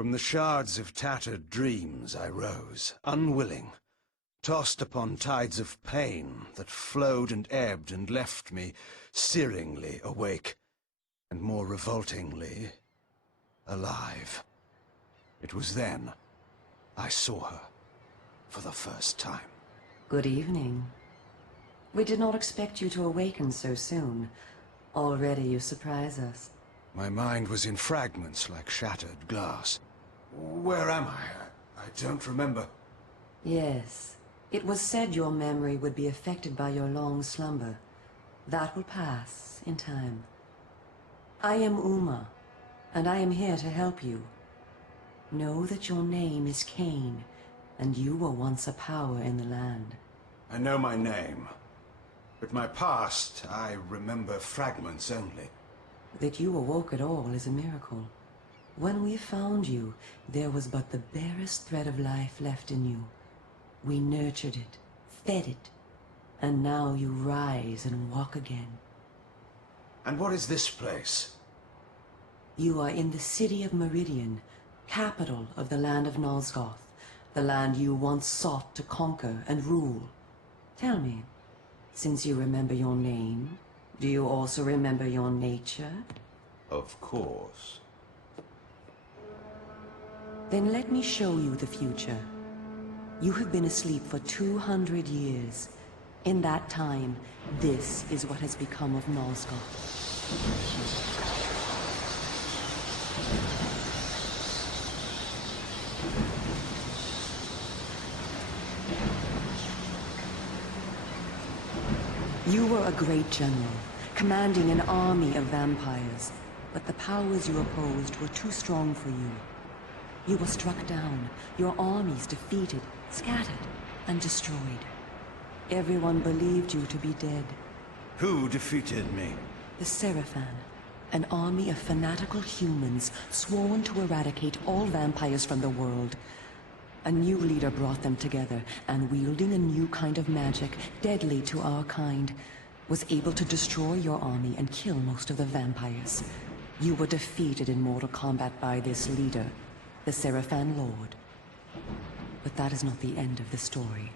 From the shards of tattered dreams I rose, unwilling, tossed upon tides of pain that flowed and ebbed and left me searingly awake, and more revoltingly, alive. It was then I saw her for the first time. Good evening. We did not expect you to awaken so soon. Already you surprise us. My mind was in fragments like shattered glass. Where am I? I don't remember. Yes. It was said your memory would be affected by your long slumber. That will pass in time. I am Uma, and I am here to help you. Know that your name is Kain, and you were once a power in the land. I know my name, but my past, I remember fragments only. That you awoke at all is a miracle. When we found you, there was but the barest thread of life left in you. We nurtured it, fed it, and now you rise and walk again. And what is this place? You are in the city of Meridian, capital of the land of Nosgoth, the land you once sought to conquer and rule. Tell me, since you remember your name, do you also remember your nature? Of course. Then let me show you the future. You have been asleep for 200 years. In that time, this is what has become of Nosgoth. You were a great general, commanding an army of vampires, but the powers you opposed were too strong for you. You were struck down, your armies defeated, scattered, and destroyed. Everyone believed you to be dead. Who defeated me? The Seraphan, an army of fanatical humans sworn to eradicate all vampires from the world. A new leader brought them together, and wielding a new kind of magic, deadly to our kind, was able to destroy your army and kill most of the vampires. You were defeated in mortal combat by this leader, the Seraphan Lord. But that is not the end of the story.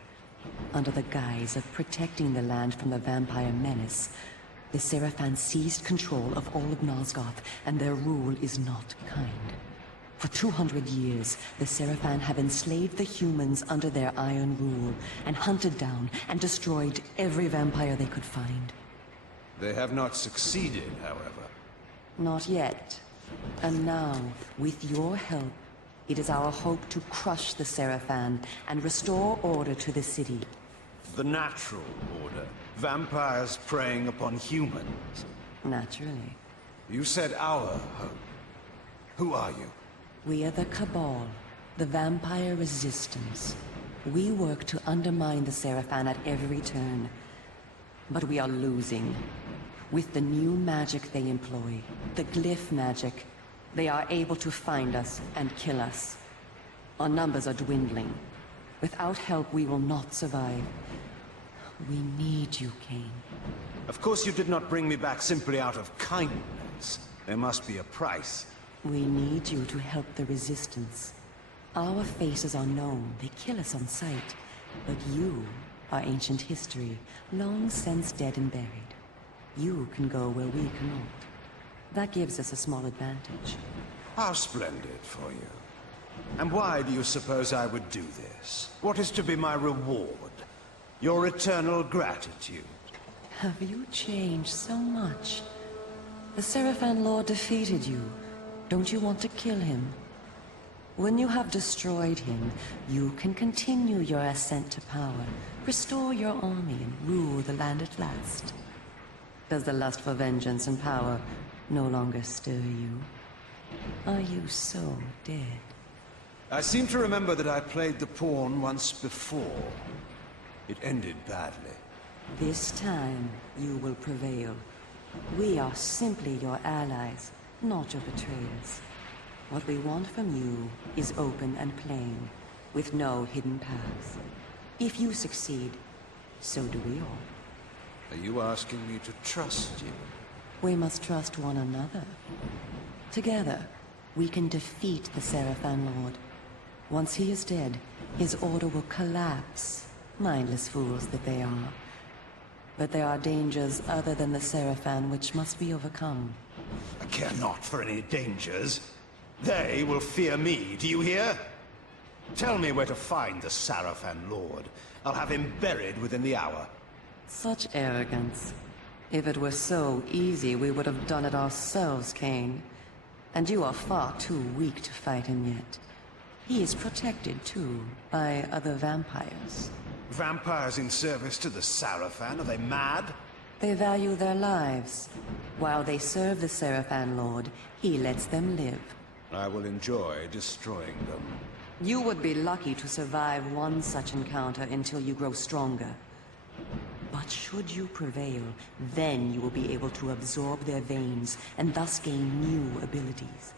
Under the guise of protecting the land from the vampire menace, the Seraphan seized control of all of Nosgoth, and their rule is not kind. For 200 years, the Seraphan have enslaved the humans under their iron rule, and hunted down and destroyed every vampire they could find. They have not succeeded, however. Not yet. And now, with your help, it is our hope to crush the Seraphan and restore order to the city. The natural order. Vampires preying upon humans. Naturally. You said our hope. Who are you? We are the Cabal, the vampire resistance. We work to undermine the Seraphan at every turn. But we are losing. With the new magic they employ, the glyph magic, they are able to find us and kill us. Our numbers are dwindling. Without help, we will not survive. We need you, Kain. Of course you did not bring me back simply out of kindness. There must be a price. We need you to help the Resistance. Our faces are known. They kill us on sight. But you are ancient history, long since dead and buried. You can go where we cannot. That gives us a small advantage. How splendid for you. And why do you suppose I would do this? What is to be my reward? Your eternal gratitude? Have you changed so much? The Seraphan Lord defeated you. Don't you want to kill him? When you have destroyed him, you can continue your ascent to power, restore your army, and rule the land at last. Does the lust for vengeance and power no longer stir you? Are you so dead? I seem to remember that I played the pawn once before. It ended badly. This time, you will prevail. We are simply your allies, not your betrayers. What we want from you is open and plain, with no hidden paths. If you succeed, so do we all. Are you asking me to trust you? We must trust one another. Together, we can defeat the Seraphan Lord. Once he is dead, his order will collapse. Mindless fools that they are. But there are dangers other than the Seraphan which must be overcome. I care not for any dangers. They will fear me, do you hear? Tell me where to find the Seraphan Lord. I'll have him buried within the hour. Such arrogance. If it were so easy, we would have done it ourselves, Kain. And you are far too weak to fight him yet. He is protected, too, by other vampires. Vampires in service to the Seraphan? Are they mad? They value their lives. While they serve the Seraphan Lord, he lets them live. I will enjoy destroying them. You would be lucky to survive one such encounter until you grow stronger. But should you prevail, then you will be able to absorb their veins and thus gain new abilities.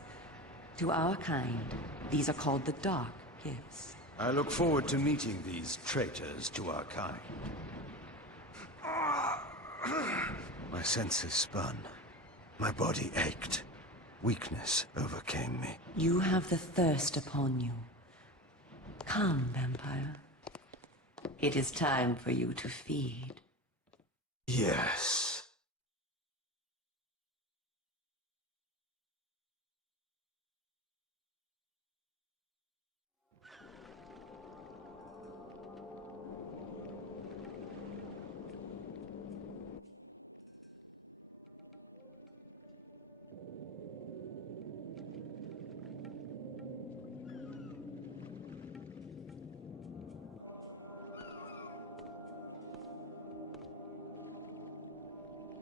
To our kind, these are called the Dark Gifts. I look forward to meeting these traitors to our kind. My senses spun. My body ached. Weakness overcame me. You have the thirst upon you. Come, vampire. It is time for you to feed. Yes.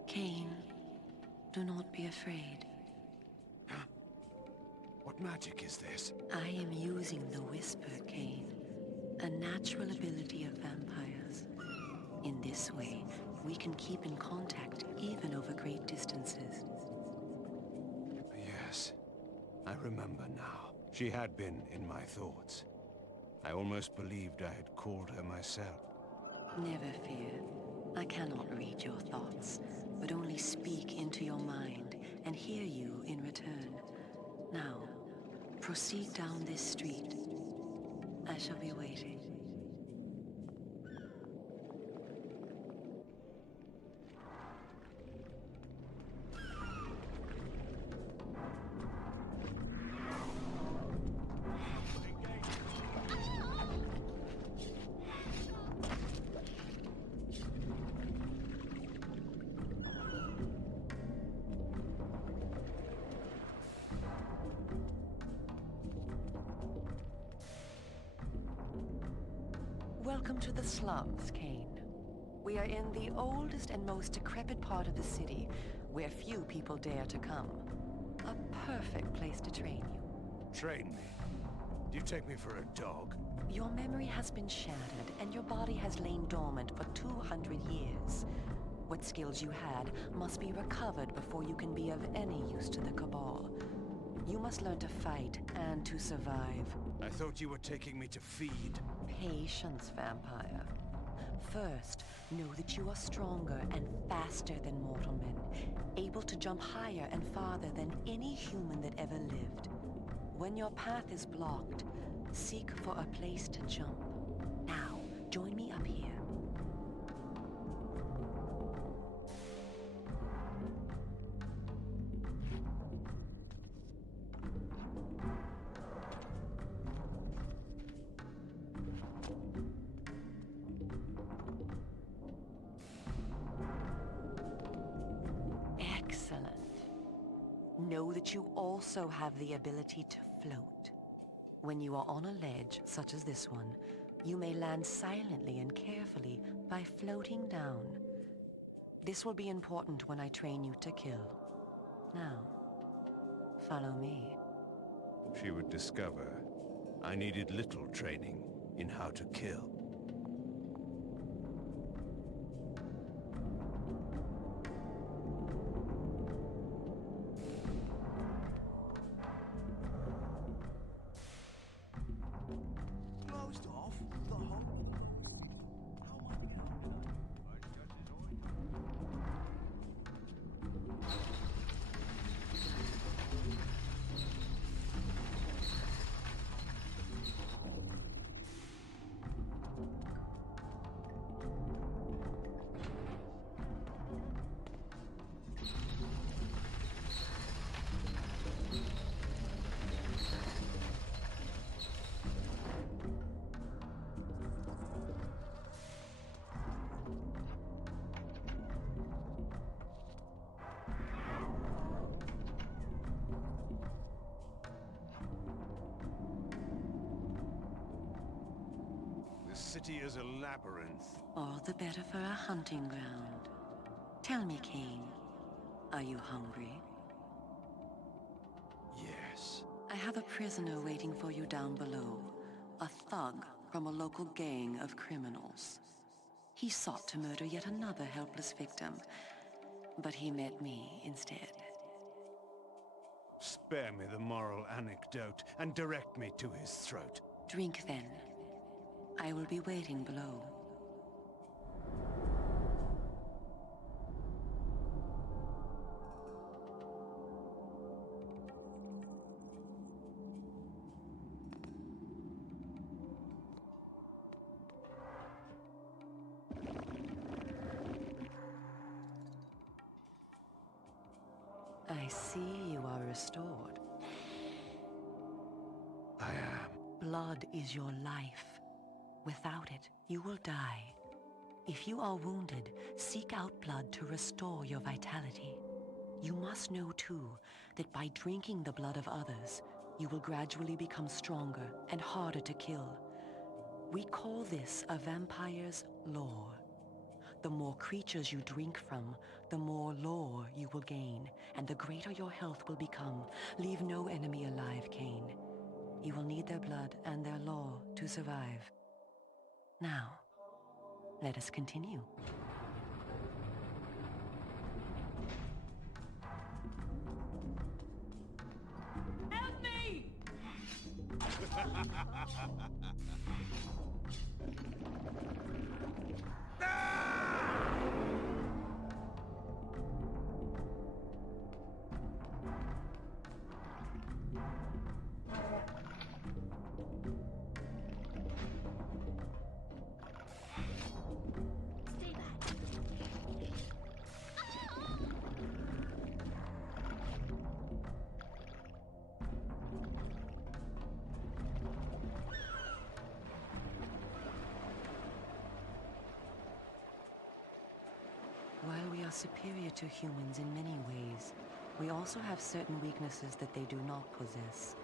Kain, do not be afraid. What magic is this? I am using the Whisper, Kain, a natural ability of vampires. In this way, we can keep in contact even over great distances. Yes, I remember now. She had been in my thoughts. I almost believed I had called her myself. Never fear. I cannot read your thoughts, but only speak into your mind and hear you in return. Now, proceed down this street. I shall be waiting. Welcome to the slums, Kain. We are in the oldest and most decrepit part of the city, where few people dare to come. A perfect place to train you. Train me? Do you take me for a dog? Your memory has been shattered, and your body has lain dormant for 200 years. What skills you had must be recovered before you can be of any use to the Cabal. You must learn to fight and to survive. I thought you were taking me to feed. Patience, vampire. First, know that you are stronger and faster than mortal men, able to jump higher and farther than any human that ever lived. When your path is blocked, seek for a place to jump. Now, join me up here. Excellent. Know that you also have the ability to float. When you are on a ledge, such as this one, you may land silently and carefully by floating down. This will be important when I train you to kill. Now, follow me. She would discover I needed little training in how to kill. The city is a labyrinth. All the better for a hunting ground. Tell me, Kain, are you hungry? Yes. I have a prisoner waiting for you down below. A thug from a local gang of criminals. He sought to murder yet another helpless victim, but he met me instead. Spare me the moral anecdote and direct me to his throat. Drink then. I will be waiting below. I see you are restored. I am. Blood is your life. Without it, you will die. If you are wounded, seek out blood to restore your vitality. You must know, too, that by drinking the blood of others, you will gradually become stronger and harder to kill. We call this a vampire's lore. The more creatures you drink from, the more lore you will gain, and the greater your health will become. Leave no enemy alive, Kain. You will need their blood and their lore to survive. Now, let us continue. Help me! Stay back. While we are superior to humans in many ways, we also have certain weaknesses that they do not possess.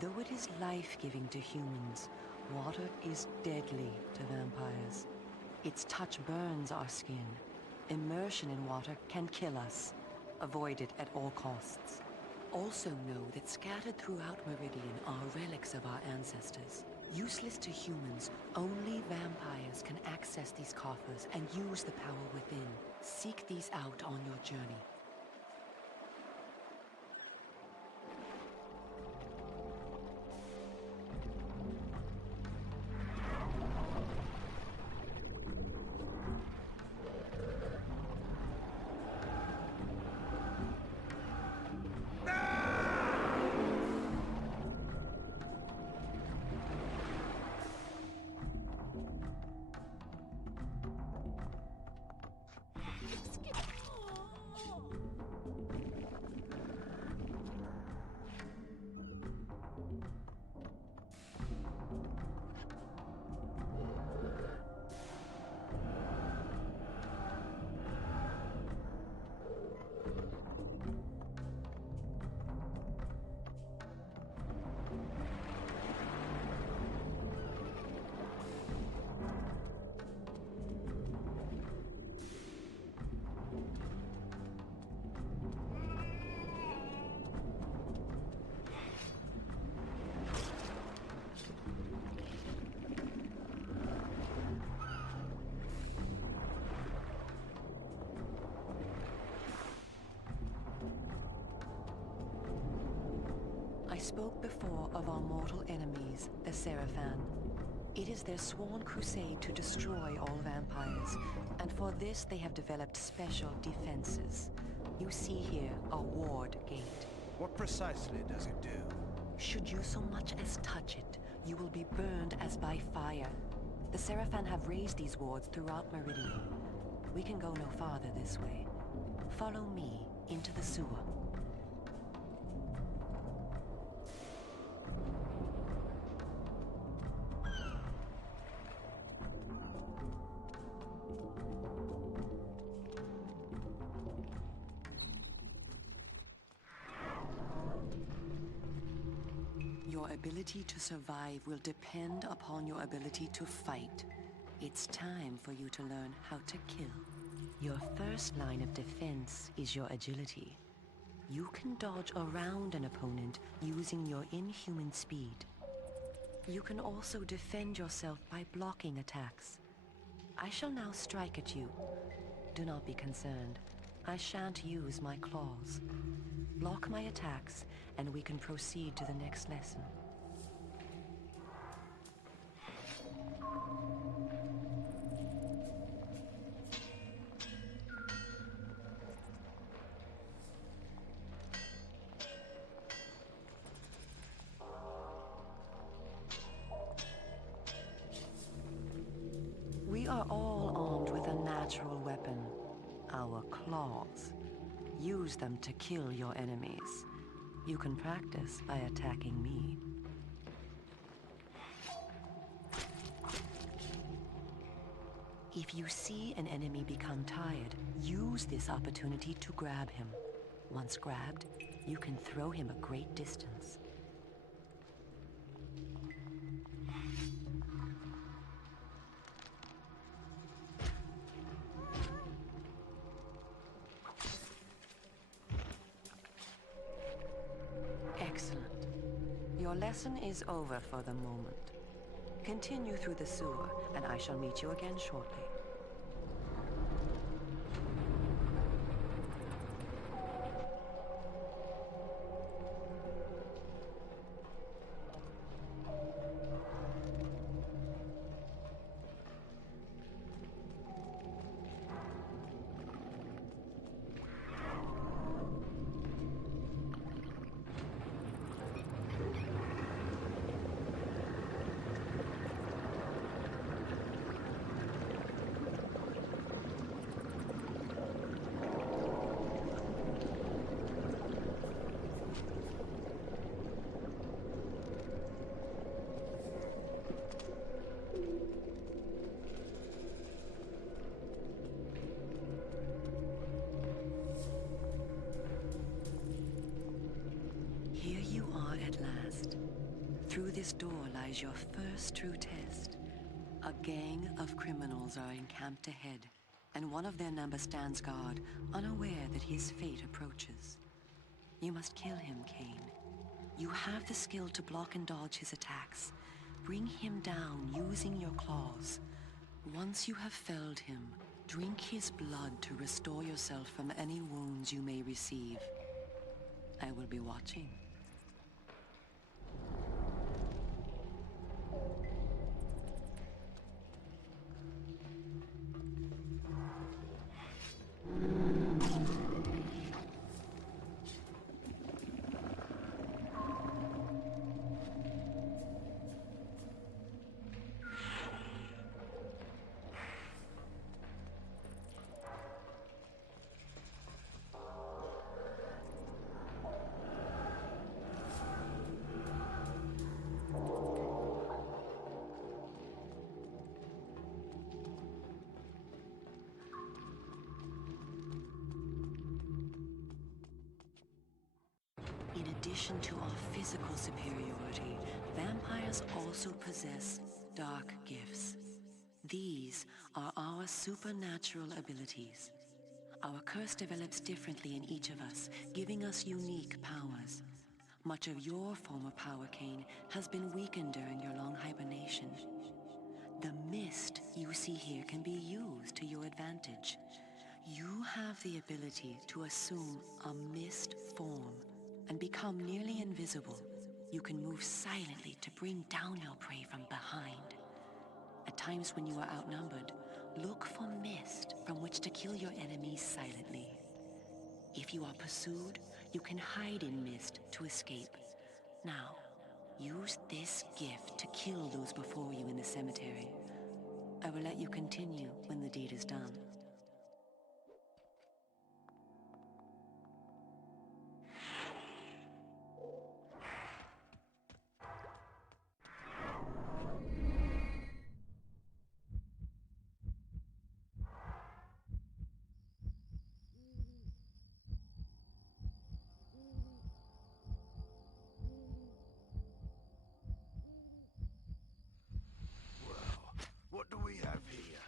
Though it is life-giving to humans, water is deadly to vampires. Its touch burns our skin. Immersion in water can kill us. Avoid it at all costs. Also know that scattered throughout Meridian are relics of our ancestors. Useless to humans, only vampires can access these coffers and use the power within. Seek these out on your journey. I spoke before of our mortal enemies, the Seraphan. It is their sworn crusade to destroy all vampires, and for this they have developed special defenses. You see here a ward gate. What precisely does it do? Should you so much as touch it, you will be burned as by fire. The Seraphan have raised these wards throughout Meridian. We can go no farther this way. Follow me into the sewer. Your ability to survive will depend upon your ability to fight. It's time for you to learn how to kill. Your first line of defense is your agility. You can dodge around an opponent using your inhuman speed. You can also defend yourself by blocking attacks. I shall now strike at you. Do not be concerned. I shan't use my claws. Block my attacks, and we can proceed to the next lesson. We are all armed with a natural weapon, our claws. Use them to kill your enemies. You can practice by attacking me. If you see an enemy become tired, use this opportunity to grab him. Once grabbed, you can throw him a great distance. Excellent. Your lesson is over for the moment. Continue through the sewer, and I shall meet you again shortly. Here you are at last. Through this door lies your first true test. A gang of criminals are encamped ahead, and one of their number stands guard, unaware that his fate approaches. You must kill him, Kain. You have the skill to block and dodge his attacks. Bring him down using your claws. Once you have felled him, drink his blood to restore yourself from any wounds you may receive. I will be watching. In addition to our physical superiority, vampires also possess dark gifts. These are our supernatural abilities. Our curse develops differently in each of us, giving us unique powers. Much of your former power, Kain, has been weakened during your long hibernation. The mist you see here can be used to your advantage. You have the ability to assume a mist form and become nearly invisible. You can move silently to bring down your prey from behind. At times when you are outnumbered, look for mist from which to kill your enemies silently. If you are pursued, you can hide in mist to escape. Now, use this gift to kill those before you in the cemetery. I will let you continue when the deed is done. What do we have here?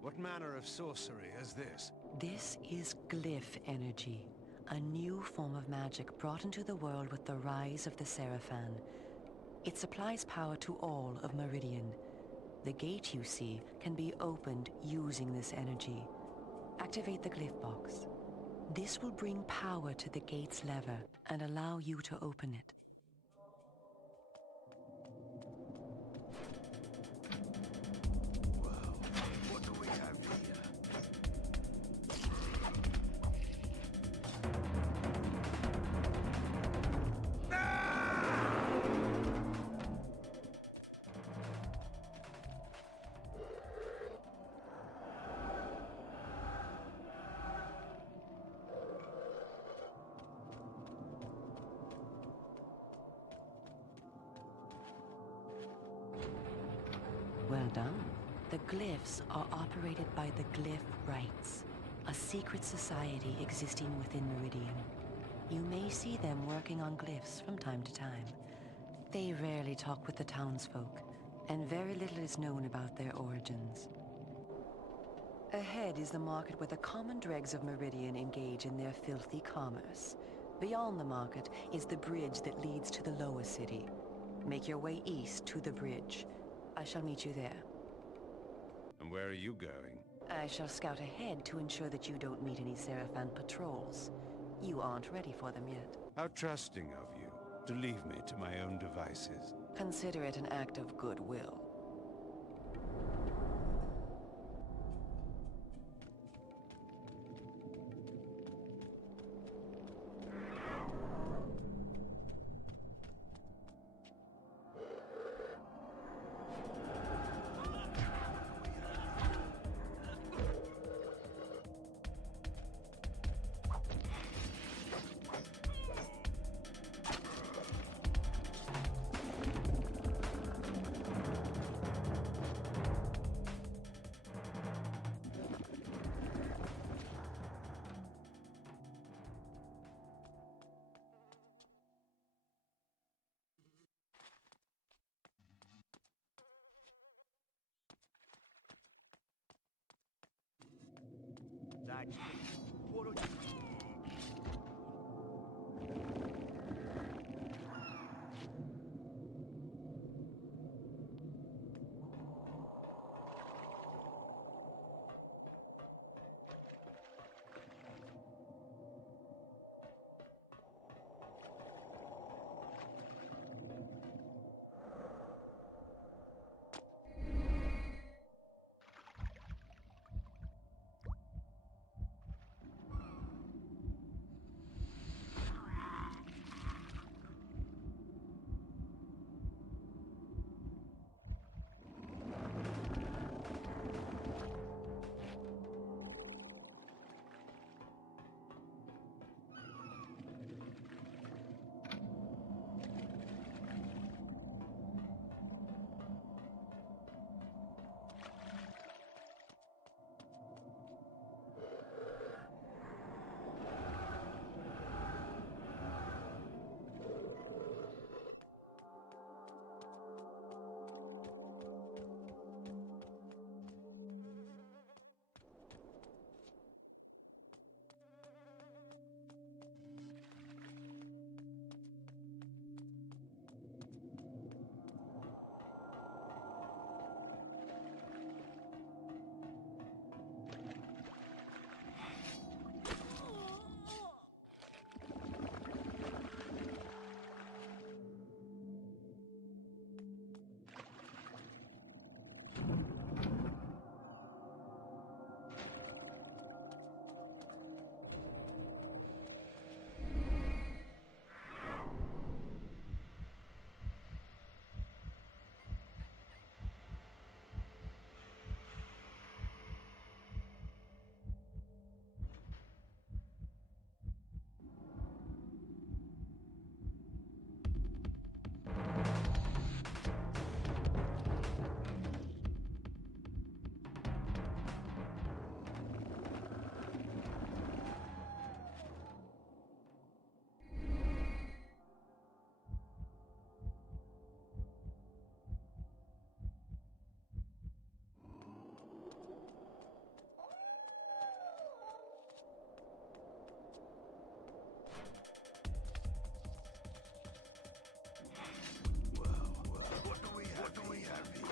What manner of sorcery is this? This is glyph energy, a new form of magic brought into the world with the rise of the Seraphan. It supplies power to all of Meridian. The gate you see can be opened using this energy. Activate the glyph box. This will bring power to the gate's lever and allow you to open it. Well, what do we have here? Well done. The glyphs are operated by the Glyph Rites, a secret society existing within Meridian. You may see them working on glyphs from time to time. They rarely talk with the townsfolk, and very little is known about their origins. Ahead is the market where the common dregs of Meridian engage in their filthy commerce. Beyond the market is the bridge that leads to the lower city. Make your way east to the bridge. I shall meet you there. And where are you going? I shall scout ahead to ensure that you don't meet any Seraphan patrols. You aren't ready for them yet. How trusting of you to leave me to my own devices. Consider it an act of goodwill. What do we have here?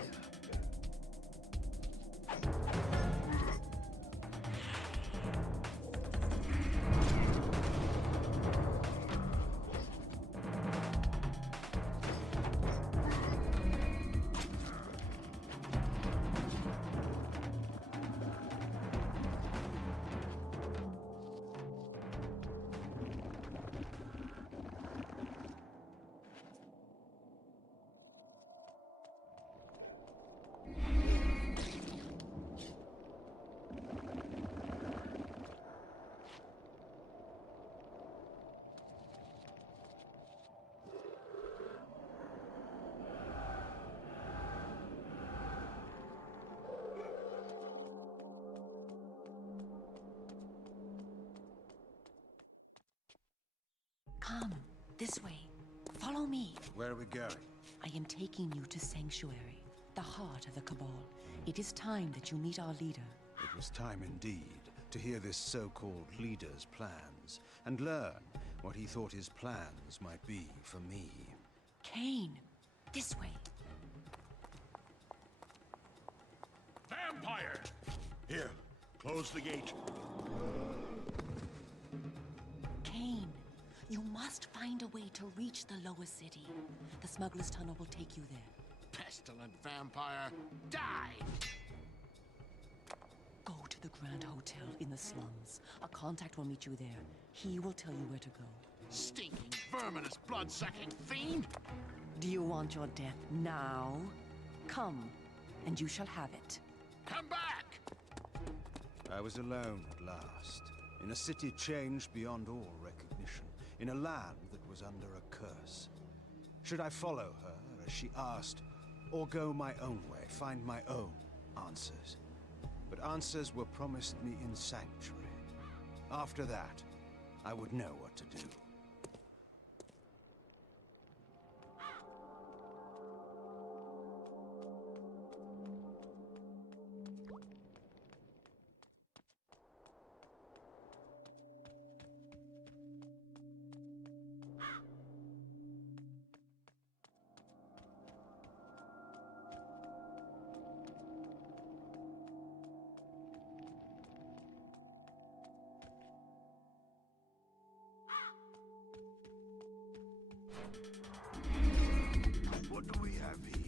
Come, this way. Follow me. Where are we going? I am taking you to Sanctuary, the heart of the Cabal. It is time that you meet our leader. It was time indeed to hear this so-called leader's plans and learn what he thought his plans might be for me. Kain, this way. Vampire! Here, close the gate. Kain, you must find a way to reach the lower city. The smuggler's tunnel will take you there. Pestilent vampire, die! Go to the Grand Hotel in the slums. A contact will meet you there. He will tell you where to go. Stinking, verminous, blood-sucking fiend! Do you want your death now? Come, and you shall have it. Come back! I was alone at last, in a city changed beyond all recognition, in a land that was under a curse. Should I follow her, as she asked, or go my own way, find my own answers? But answers were promised me in Sanctuary. After that, I would know what to do. What do we have here?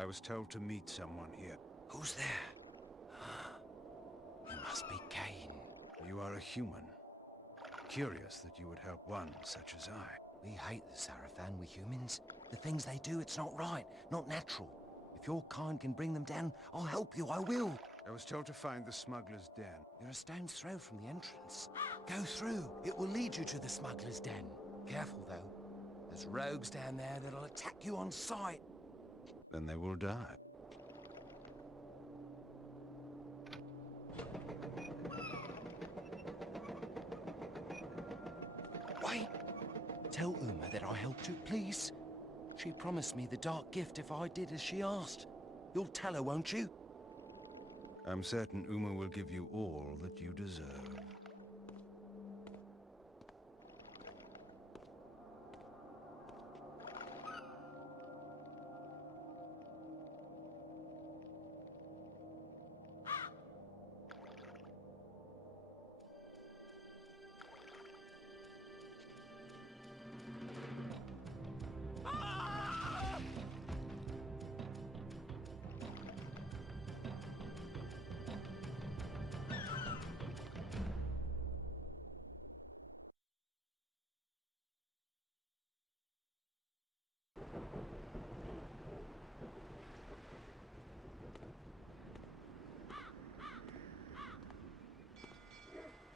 I was told to meet someone here. Who's there? You must be Kain. You are a human. Curious that you would help one such as I. We hate the Sarafan, we humans. The things they do, it's not right, not natural. If your kind can bring them down, I'll help you, I will. I was told to find the smuggler's den. You're a stone's throw from the entrance. Go through. It will lead you to the smuggler's den. Careful, though. There's rogues down there that'll attack you on sight. Then they will die. Wait! Tell Uma that I helped you, please. She promised me the dark gift if I did as she asked. You'll tell her, won't you? I'm certain Uma will give you all that you deserve.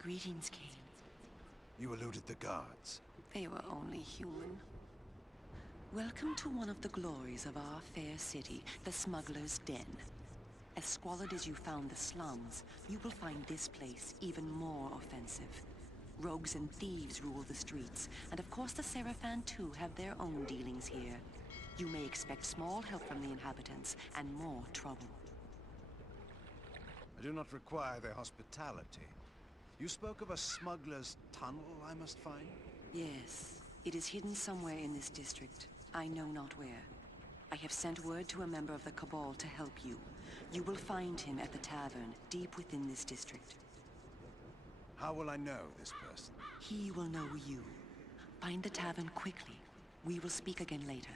Greetings, Kain. You eluded the guards. They were only human. Welcome to one of the glories of our fair city, the Smuggler's Den. As squalid as you found the slums, you will find this place even more offensive. Rogues and thieves rule the streets, and of course the Sarafan too have their own dealings here. You may expect small help from the inhabitants, and more trouble. I do not require their hospitality. You spoke of a smuggler's tunnel I must find? Yes, it is hidden somewhere in this district. I know not where. I have sent word to a member of the Cabal to help you. You will find him at the tavern, deep within this district. How will I know this person? He will know you. Find the tavern quickly. We will speak again later.